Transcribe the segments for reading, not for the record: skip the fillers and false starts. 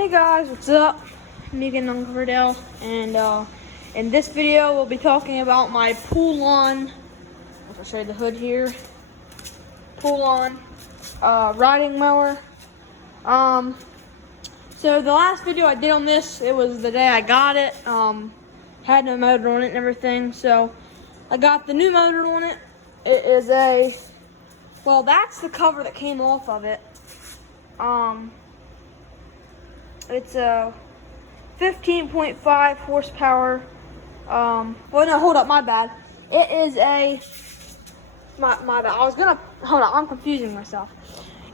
Hey guys, what's up? Megan Uncle Verdell, and in this video we'll be talking about my Poulan. I'll show you the hood here. Poulan riding mower. So the last video I did on this, it was the day I got it. Had no motor on it and everything. So I got the new motor on it. It is well, that's the cover that came off of it. It's a 15.5 horsepower. Well, no, hold up, my bad. It is my bad. Hold on, I'm confusing myself.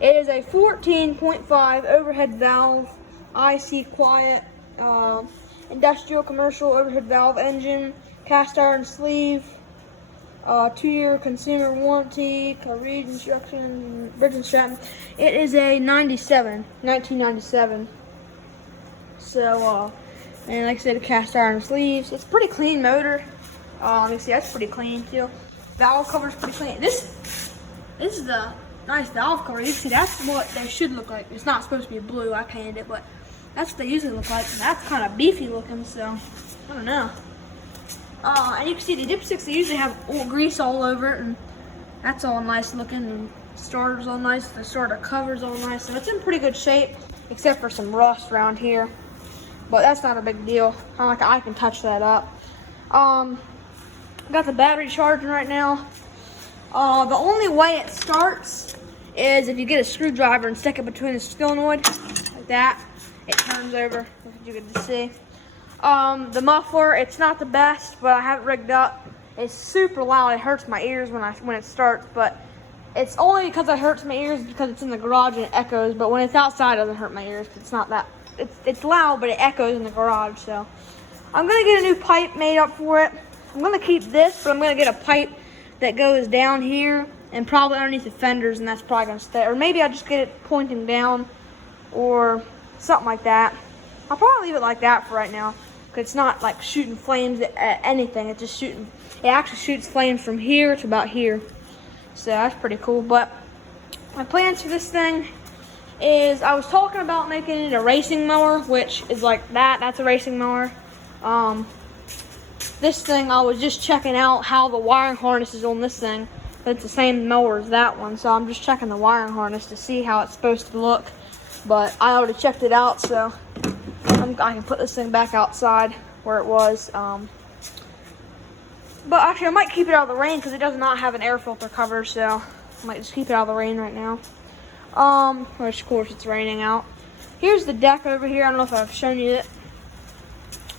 It is a 14.5 overhead valve, IC quiet, industrial commercial overhead valve engine, cast iron sleeve, 2-year consumer warranty, read instructions, bridge and strap. It is a 1997. So, and like I said, cast iron sleeves. It's a pretty clean motor. You see, that's pretty clean too. Valve cover's pretty clean. This is the nice valve cover. You see, that's what they should look like. It's not supposed to be blue. I painted it, but that's what they usually look like. And that's kind of beefy looking, so I don't know. And you can see the dipsticks, they usually have old grease all over it, and that's all nice looking, and starter's all nice, the starter cover's all nice, so it's in pretty good shape, except for some rust around here, but that's not a big deal. I can touch that up. Got the battery charging right now. The only way it starts is if you get a screwdriver and stick it between the solenoid, like that, it turns over, as you can see. The muffler, it's not the best, but I have it rigged up. It's super loud. It hurts my ears when it starts, but it's only because it hurts my ears because it's in the garage and it echoes. But when it's outside, it doesn't hurt my ears because it's not that. It's loud, but it echoes in the garage. So I'm gonna get a new pipe made up for it. I'm gonna keep this, but I'm gonna get a pipe that goes down here and probably underneath the fenders, and that's probably gonna stay. Or maybe I'll just get it pointing down or something like that. I'll probably leave it like that for right now. It's not like shooting flames at anything. It's just it actually shoots flames from here to about here. So that's pretty cool. But my plans for this thing is I was talking about making it a racing mower, which is like that. That's a racing mower. This thing, I was just checking out how the wiring harness is on this thing. It's the same mower as that one. So I'm just checking the wiring harness to see how it's supposed to look. But I already checked it out, so I can put this thing back outside where it was. But actually, I might keep it out of the rain because it does not have an air filter cover, so I might just keep it out of the rain right now. Which, of course, it's raining out. Here's the deck over here. I don't know if I've shown you it.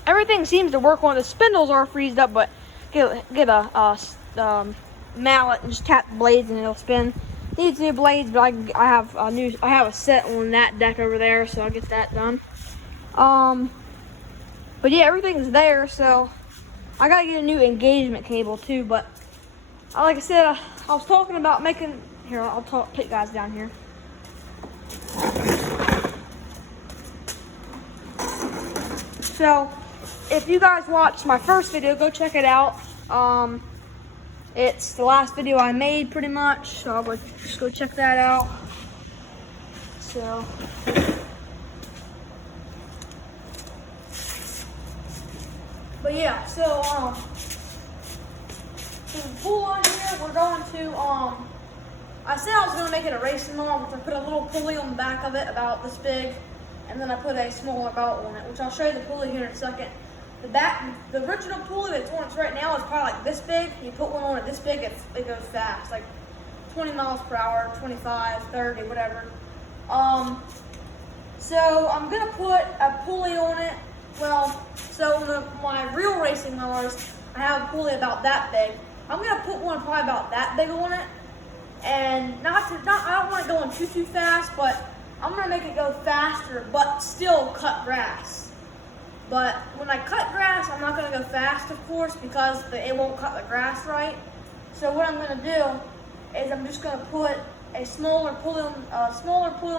Everything seems to work on it. The spindles are freezed up, but get a mallet and just tap the blades and it'll spin. Needs new blades, but I have a set on that deck over there, so I'll get that done. But yeah, everything's there, so I gotta get a new engagement cable too. But like I said, I was talking about making. Here, I'll take you guys down here. So, if you guys watched my first video, go check it out. It's the last video I made, pretty much. So I'll just go check that out. So. But yeah, so the Poulan here, we're going to, I said I was going to make it a racing mower, which I put a little pulley on the back of it, about this big, and then I put a smaller belt on it, which I'll show you the pulley here in a second. The original pulley that's on it right now is probably like this big. You put one on it this big, it goes fast, like 20 miles per hour, 25, 30, whatever. So I'm going to put a pulley on it. Well, so on my real racing mowers, I have a pulley about that big. I'm gonna put one probably about that big on it, and I don't want it going too fast, but I'm gonna make it go faster, but still cut grass. But when I cut grass, I'm not gonna go fast, of course, because it won't cut the grass right. So what I'm gonna do is I'm just gonna put a smaller pulley on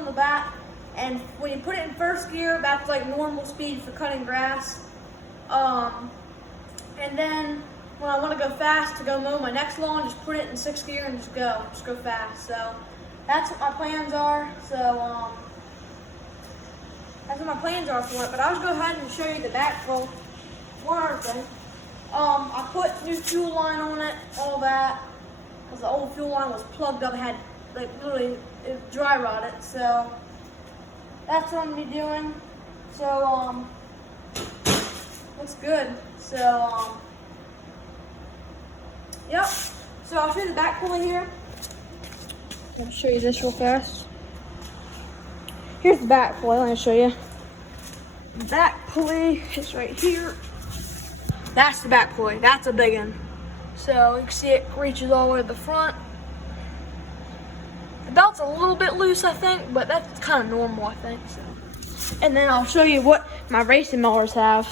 the back. And when you put it in first gear, that's like normal speed for cutting grass. And then when I want to go fast to go mow my next lawn, just put it in 6th gear and just go fast. So that's what my plans are. So that's what my plans are for it, but I'll go ahead and show you the backflow. One other thing. I put new fuel line on it, all that, because the old fuel line was plugged up. It had, like, literally, it dry rotted, so that's what I'm going to be doing. So, looks good. So, yep. So I'll show you the back pulley here. I'll show you this real fast. Here's the back pulley. Let me show you. The back pulley is right here. That's the back pulley. That's a big one. So you can see it reaches all the way to the front. The belt's a little bit loose, I think, but that's kind of normal, I think. So. And then I'll show you what my racing mowers have.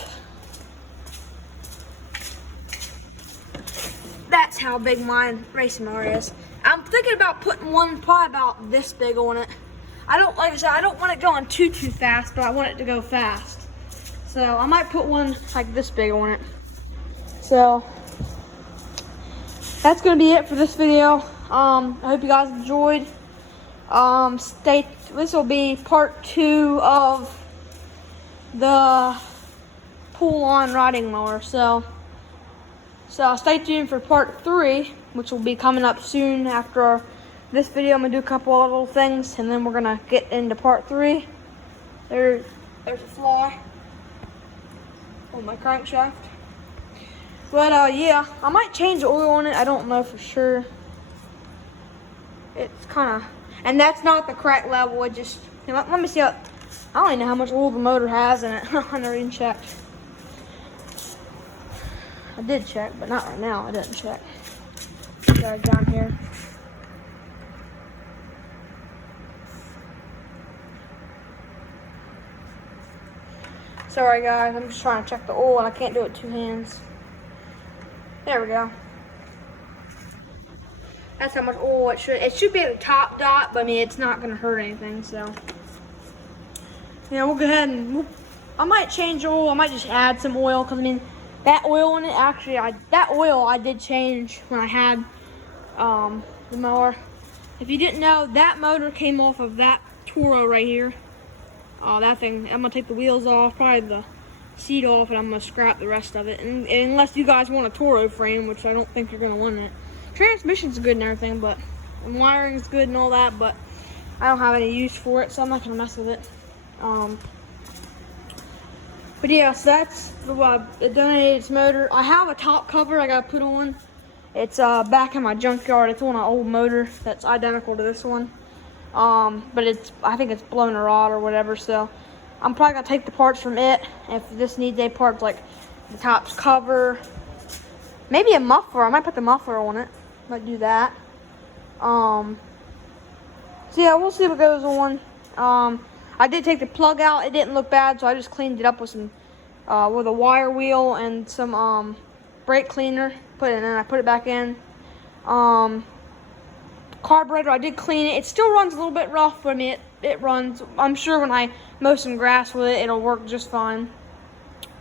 That's how big my racing mower is. I'm thinking about putting one probably about this big on it. Like I said, I don't want it going too fast, but I want it to go fast. So I might put one like this big on it. So that's gonna be it for this video. I hope you guys enjoyed. This will be part 2 of the Poulan riding mower. So stay tuned for part 3, which will be coming up soon after this video. I'm gonna do a couple of little things, and then we're gonna get into part 3. There's a fly on my crankshaft. But yeah, I might change the oil on it. I don't know for sure. It's kind of, and that's not the correct level. It just, let me see. I don't even know how much oil the motor has in it. I never even checked. I did check, but not right now. I didn't check. Sorry, down here. Sorry guys, I'm just trying to check the oil and I can't do it with 2 hands. There we go. That's how much oil it should be at the top dot, but I mean it's not gonna hurt anything, so. Yeah, we'll go ahead and I might change oil. I might just add some oil, because I mean that oil in it, actually that oil I did change when I had the mower. If you didn't know, that motor came off of that Toro right here. That thing, I'm gonna take the wheels off, probably the seat off, and I'm gonna scrap the rest of it. And unless you guys want a Toro frame, which I don't think you're gonna want it. Transmission's good and everything, but and wiring's good and all that, but I don't have any use for it, so I'm not gonna mess with it. But yeah, so that's the donated its motor. I have a top cover I gotta put on. It's back in my junkyard. It's on an old motor that's identical to this one. But I think it's blown a rod or whatever, so I'm probably gonna take the parts from it. If this needs any parts, like the top's cover, maybe a muffler. I might put the muffler on it. Might do that. So yeah, we'll see what goes on. I did take the plug out. It didn't look bad, so I just cleaned it up with some with a wire wheel and some brake cleaner. I put it back in. Carburetor, I did clean it. It still runs a little bit rough, but I mean it runs. I'm sure when I mow some grass with it, it'll work just fine.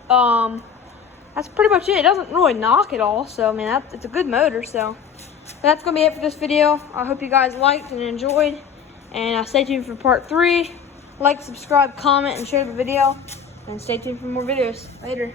That's pretty much it. It doesn't really knock at all, so I mean it's a good motor. So that's gonna be it for this video. I hope you guys liked and enjoyed, and stay tuned for part 3. Like, subscribe, comment, and share the video, and stay tuned for more videos later.